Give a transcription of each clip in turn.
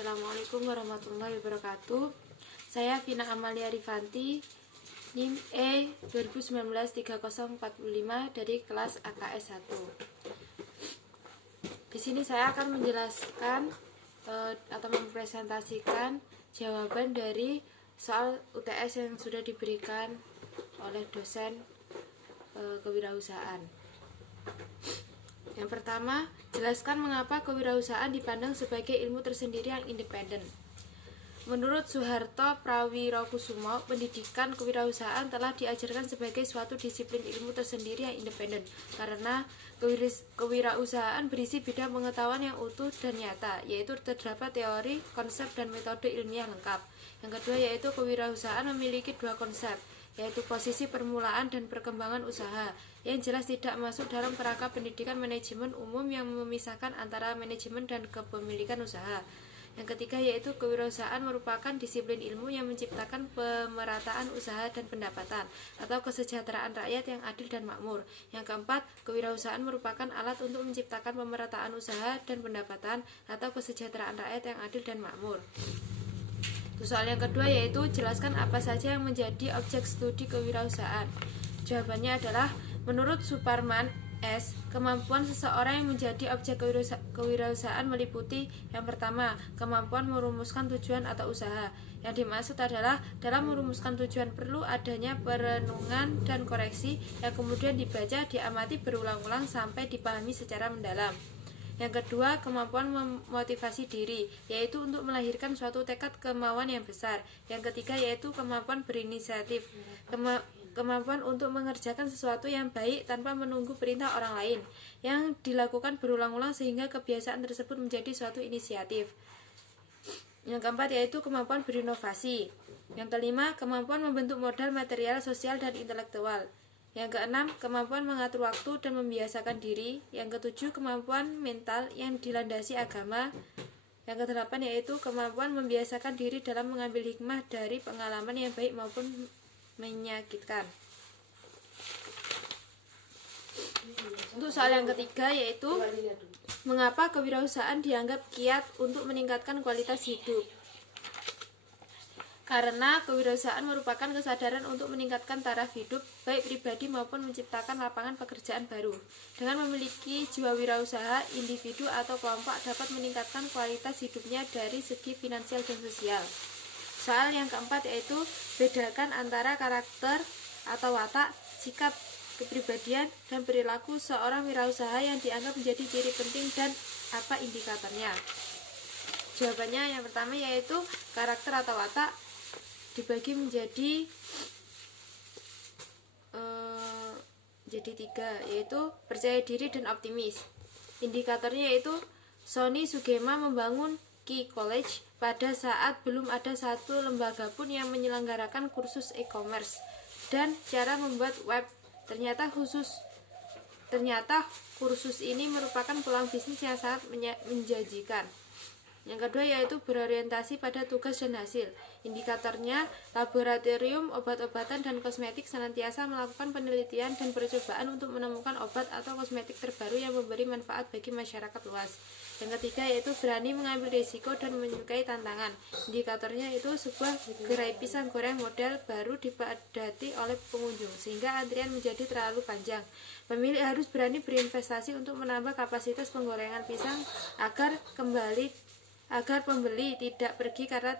Assalamualaikum warahmatullahi wabarakatuh. Saya Vina Amalia Rifanti, NIM E 2019-3045 dari kelas AKS 1. Di sini saya akan menjelaskan atau mempresentasikan jawaban dari soal UTS yang sudah diberikan oleh dosen kewirausahaan. Yang pertama, jelaskan mengapa kewirausahaan dipandang sebagai ilmu tersendiri yang independen. Menurut Soeharto Prawirokusumo, pendidikan kewirausahaan telah diajarkan sebagai suatu disiplin ilmu tersendiri yang independen, karena kewirausahaan berisi bidang pengetahuan yang utuh dan nyata, yaitu terdapat teori, konsep, dan metode ilmiah lengkap. Yang kedua yaitu kewirausahaan memiliki dua konsep, yaitu posisi permulaan dan perkembangan usaha, yang jelas tidak masuk dalam kerangka pendidikan manajemen umum yang memisahkan antara manajemen dan kepemilikan usaha. Yang ketiga yaitu kewirausahaan merupakan disiplin ilmu yang menciptakan pemerataan usaha dan pendapatan atau kesejahteraan rakyat yang adil dan makmur. Yang keempat, kewirausahaan merupakan alat untuk menciptakan pemerataan usaha dan pendapatan atau kesejahteraan rakyat yang adil dan makmur. Soal yang kedua yaitu jelaskan apa saja yang menjadi objek studi kewirausahaan. Jawabannya adalah menurut Suparman S, kemampuan seseorang yang menjadi objek kewirausahaan meliputi yang pertama, kemampuan merumuskan tujuan atau usaha. Yang dimaksud adalah dalam merumuskan tujuan perlu adanya perenungan dan koreksi yang kemudian dibaca, diamati berulang-ulang sampai dipahami secara mendalam. Yang kedua, kemampuan memotivasi diri, yaitu untuk melahirkan suatu tekad kemauan yang besar. Yang ketiga yaitu kemampuan berinisiatif, kemampuan untuk mengerjakan sesuatu yang baik tanpa menunggu perintah orang lain, yang dilakukan berulang-ulang sehingga kebiasaan tersebut menjadi suatu inisiatif. Yang keempat yaitu kemampuan berinovasi. Yang kelima, kemampuan membentuk modal material, sosial, dan intelektual. Yang keenam, kemampuan mengatur waktu dan membiasakan diri. Yang ketujuh, kemampuan mental yang dilandasi agama. Yang kedelapan yaitu kemampuan membiasakan diri dalam mengambil hikmah dari pengalaman yang baik maupun menyakitkan. Untuk soal yang ketiga yaitu mengapa kewirausahaan dianggap kiat untuk meningkatkan kualitas hidup. Karena kewirausahaan merupakan kesadaran untuk meningkatkan taraf hidup baik pribadi maupun menciptakan lapangan pekerjaan baru. Dengan memiliki jiwa wirausaha, individu atau kelompok dapat meningkatkan kualitas hidupnya dari segi finansial dan sosial. Soal yang keempat yaitu bedakan antara karakter atau watak, sikap, kepribadian, dan perilaku seorang wirausaha yang dianggap menjadi ciri penting dan apa indikatornya. Jawabannya yang pertama yaitu karakter atau watak dibagi menjadi tiga, yaitu percaya diri dan optimis. Indikatornya yaitu Sony Sugema membangun Key College pada saat belum ada satu lembaga pun yang menyelenggarakan kursus e-commerce dan cara membuat web. Ternyata kursus ini merupakan peluang bisnis yang sangat menjanjikan. Yang kedua yaitu berorientasi pada tugas dan hasil. Indikatornya, laboratorium obat-obatan dan kosmetik senantiasa melakukan penelitian dan percobaan untuk menemukan obat atau kosmetik terbaru yang memberi manfaat bagi masyarakat luas. Yang ketiga yaitu berani mengambil risiko dan menyukai tantangan. Indikatornya itu sebuah gerai pisang goreng model baru dipadati oleh pengunjung sehingga antrian menjadi terlalu panjang. Pemilik harus berani berinvestasi untuk menambah kapasitas penggorengan pisang agar pembeli tidak pergi karena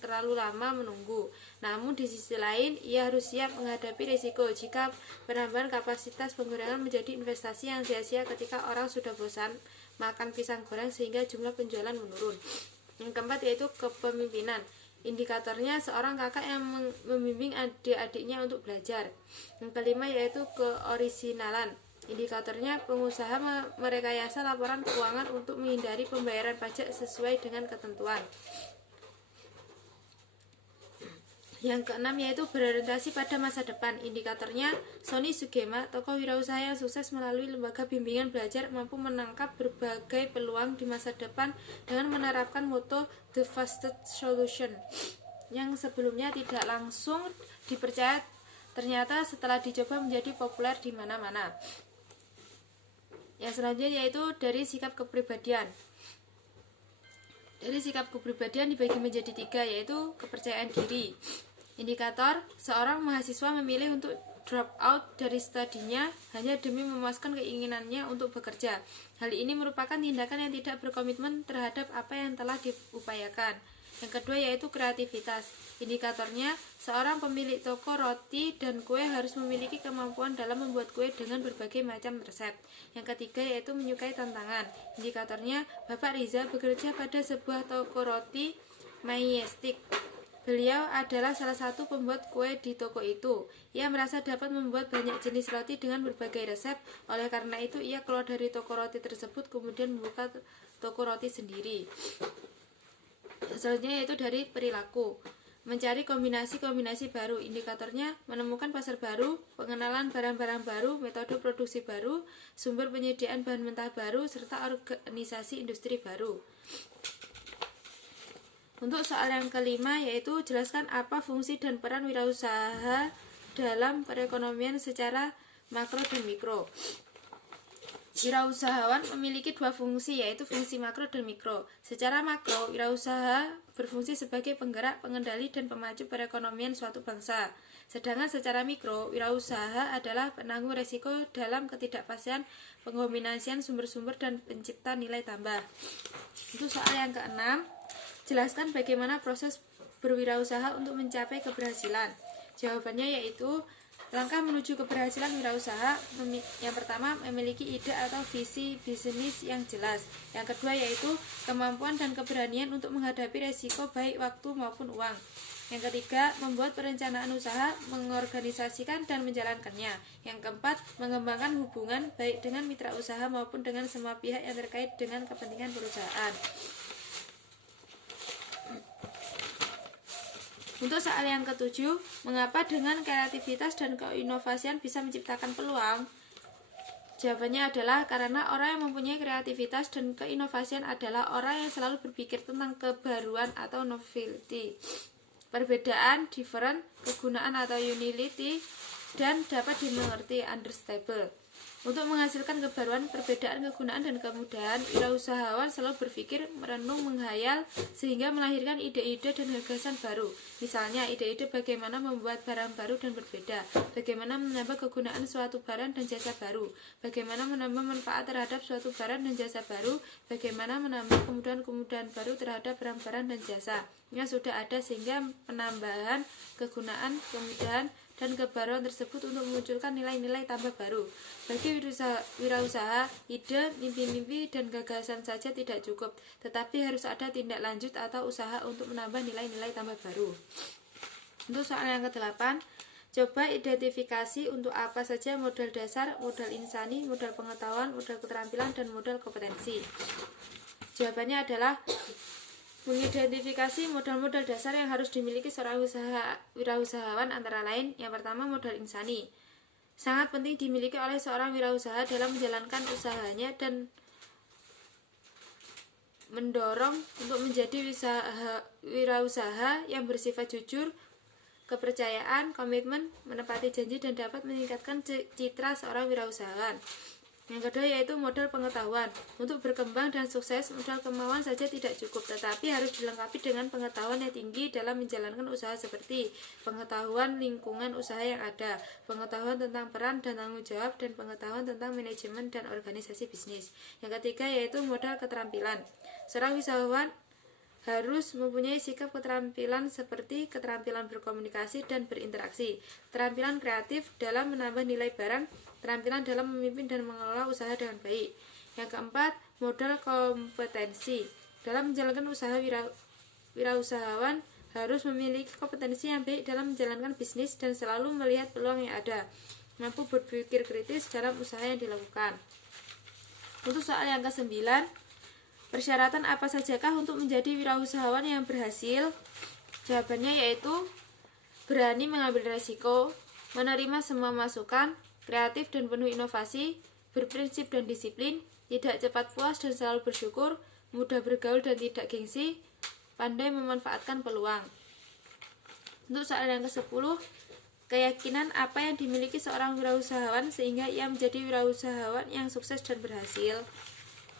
terlalu lama menunggu. Namun di sisi lain, ia harus siap menghadapi risiko jika penambahan kapasitas penggorengan menjadi investasi yang sia-sia ketika orang sudah bosan makan pisang goreng sehingga jumlah penjualan menurun. Yang keempat yaitu kepemimpinan. Indikatornya seorang kakak yang membimbing adik-adiknya untuk belajar. Yang kelima yaitu keorisinalan. Indikatornya pengusaha merekayasa laporan keuangan untuk menghindari pembayaran pajak sesuai dengan ketentuan. Yang keenam yaitu berorientasi pada masa depan. Indikatornya Sony Sugema, tokoh wirausaha yang sukses melalui lembaga bimbingan belajar, mampu menangkap berbagai peluang di masa depan dengan menerapkan moto The Fastest Solution yang sebelumnya tidak langsung dipercaya, ternyata setelah dicoba menjadi populer di mana-mana. Yang selanjutnya yaitu dari sikap kepribadian. Dari sikap kepribadian dibagi menjadi 3, yaitu kepercayaan diri. Indikator, seorang mahasiswa memilih untuk drop out dari studinya hanya demi memuaskan keinginannya untuk bekerja. Hal ini merupakan tindakan yang tidak berkomitmen terhadap apa yang telah diupayakan. Yang kedua yaitu kreativitas. Indikatornya, seorang pemilik toko roti dan kue harus memiliki kemampuan dalam membuat kue dengan berbagai macam resep. Yang ketiga yaitu menyukai tantangan. Indikatornya, Bapak Riza bekerja pada sebuah toko roti Majestic. Beliau adalah salah satu pembuat kue di toko itu. Ia merasa dapat membuat banyak jenis roti dengan berbagai resep. Oleh karena itu, ia keluar dari toko roti tersebut kemudian membuka toko roti sendiri. Selanjutnya yaitu dari perilaku. Mencari kombinasi-kombinasi baru. Indikatornya menemukan pasar baru, pengenalan barang-barang baru, metode produksi baru, sumber penyediaan bahan mentah baru, serta organisasi industri baru. Untuk soal yang kelima yaitu jelaskan apa fungsi dan peran wirausaha dalam perekonomian secara makro dan mikro. Wirausahawan memiliki dua fungsi, yaitu fungsi makro dan mikro. Secara makro, wirausaha berfungsi sebagai penggerak, pengendali, dan pemacu perekonomian suatu bangsa. Sedangkan secara mikro, wirausaha adalah penanggung resiko dalam ketidakpastian pengombinasian sumber-sumber dan pencipta nilai tambah. Untuk soal yang keenam, jelaskan bagaimana proses berwirausaha untuk mencapai keberhasilan. Jawabannya yaitu langkah menuju keberhasilan wirausaha. Yang pertama, memiliki ide atau visi bisnis yang jelas. Yang kedua yaitu kemampuan dan keberanian untuk menghadapi resiko baik waktu maupun uang. Yang ketiga, membuat perencanaan usaha, mengorganisasikan dan menjalankannya. Yang keempat, mengembangkan hubungan baik dengan mitra usaha maupun dengan semua pihak yang terkait dengan kepentingan perusahaan. Untuk soal yang ketujuh, mengapa dengan kreativitas dan keinovasian bisa menciptakan peluang? Jawabannya adalah karena orang yang mempunyai kreativitas dan keinovasian adalah orang yang selalu berpikir tentang kebaruan atau novelty, perbedaan, different, kegunaan atau utility, dan dapat dimengerti, understandable. Untuk menghasilkan kebaruan, perbedaan, kegunaan, dan kemudahan, wirausahawan selalu berpikir, merenung, menghayal, sehingga melahirkan ide-ide dan gagasan baru. Misalnya, ide-ide bagaimana membuat barang baru dan berbeda, bagaimana menambah kegunaan suatu barang dan jasa baru, bagaimana menambah manfaat terhadap suatu barang dan jasa baru, bagaimana menambah kemudahan-kemudahan baru terhadap barang-barang dan jasa yang sudah ada, sehingga penambahan kegunaan, kemudahan, dan kebaruan tersebut untuk memunculkan nilai-nilai tambah baru. Bagi wirausaha, ide, mimpi-mimpi, dan gagasan saja tidak cukup, tetapi harus ada tindak lanjut atau usaha untuk menambah nilai-nilai tambah baru. Untuk soal yang ke-8, coba identifikasi untuk apa saja modal dasar, modal insani, modal pengetahuan, modal keterampilan, dan modal kompetensi. Jawabannya adalah mengidentifikasi modal-modal dasar yang harus dimiliki seorang wirausahawan antara lain. Yang pertama, modal insani. Sangat penting dimiliki oleh seorang wirausaha dalam menjalankan usahanya dan mendorong untuk menjadi wirausaha yang bersifat jujur, kepercayaan, komitmen, menepati janji, dan dapat meningkatkan citra seorang wirausahawan. Yang kedua yaitu modal pengetahuan. Untuk berkembang dan sukses, modal kemauan saja tidak cukup, tetapi harus dilengkapi dengan pengetahuan yang tinggi dalam menjalankan usaha seperti pengetahuan lingkungan usaha yang ada, pengetahuan tentang peran dan tanggung jawab, dan pengetahuan tentang manajemen dan organisasi bisnis. Yang ketiga yaitu modal keterampilan. Seorang wirausahawan harus mempunyai sikap keterampilan seperti keterampilan berkomunikasi dan berinteraksi, keterampilan kreatif dalam menambah nilai barang, keterampilan dalam memimpin dan mengelola usaha dengan baik. Yang keempat, modal kompetensi. Dalam menjalankan usaha, wirausahawan harus memiliki kompetensi yang baik dalam menjalankan bisnis dan selalu melihat peluang yang ada, mampu berpikir kritis dalam usaha yang dilakukan. Untuk soal yang ke-9, persyaratan apa sajakah untuk menjadi wirausahawan yang berhasil? Jawabannya yaitu berani mengambil resiko, menerima semua masukan, kreatif dan penuh inovasi, berprinsip dan disiplin, tidak cepat puas dan selalu bersyukur, mudah bergaul dan tidak gengsi, pandai memanfaatkan peluang. Untuk soal yang ke-10, keyakinan apa yang dimiliki seorang wirausahawan sehingga ia menjadi wirausahawan yang sukses dan berhasil?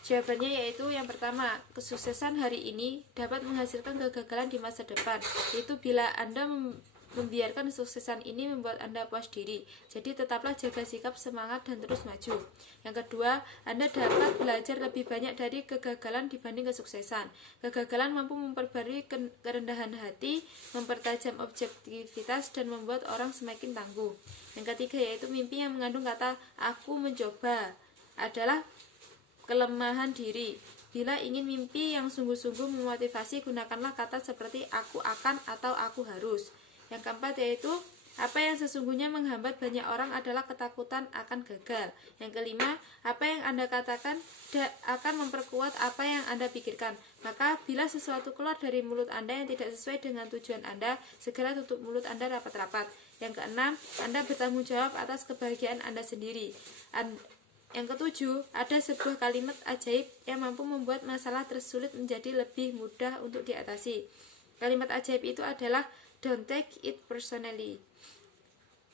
Jawabannya yaitu yang pertama, kesuksesan hari ini dapat menghasilkan kegagalan di masa depan. Itu bila Anda membiarkan kesuksesan ini membuat Anda puas diri. Jadi tetaplah jaga sikap semangat dan terus maju. Yang kedua, Anda dapat belajar lebih banyak dari kegagalan dibanding kesuksesan. Kegagalan mampu memperbarui kerendahan hati, mempertajam objektivitas, dan membuat orang semakin tangguh. Yang ketiga yaitu mimpi yang mengandung kata aku mencoba adalah kelemahan diri. Bila ingin mimpi yang sungguh-sungguh memotivasi, gunakanlah kata seperti aku akan atau aku harus. Yang keempat yaitu apa yang sesungguhnya menghambat banyak orang adalah ketakutan akan gagal. Yang kelima, apa yang Anda katakan akan memperkuat apa yang Anda pikirkan. Maka bila sesuatu keluar dari mulut Anda yang tidak sesuai dengan tujuan Anda, segera tutup mulut Anda rapat-rapat. Yang keenam, Anda bertanggung jawab atas kebahagiaan Anda sendiri. Yang ketujuh, ada sebuah kalimat ajaib yang mampu membuat masalah tersulit menjadi lebih mudah untuk diatasi. Kalimat ajaib itu adalah don't take it personally.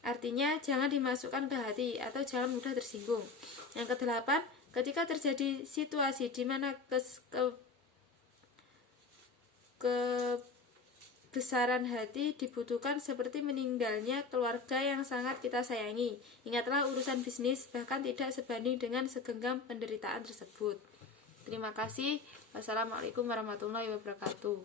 Artinya, jangan dimasukkan ke hati atau jangan mudah tersinggung. Yang kedelapan, ketika terjadi situasi di mana kebesaran hati dibutuhkan seperti meninggalnya keluarga yang sangat kita sayangi. Ingatlah urusan bisnis bahkan tidak sebanding dengan segenggam penderitaan tersebut. Terima kasih. Wassalamualaikum warahmatullahi wabarakatuh.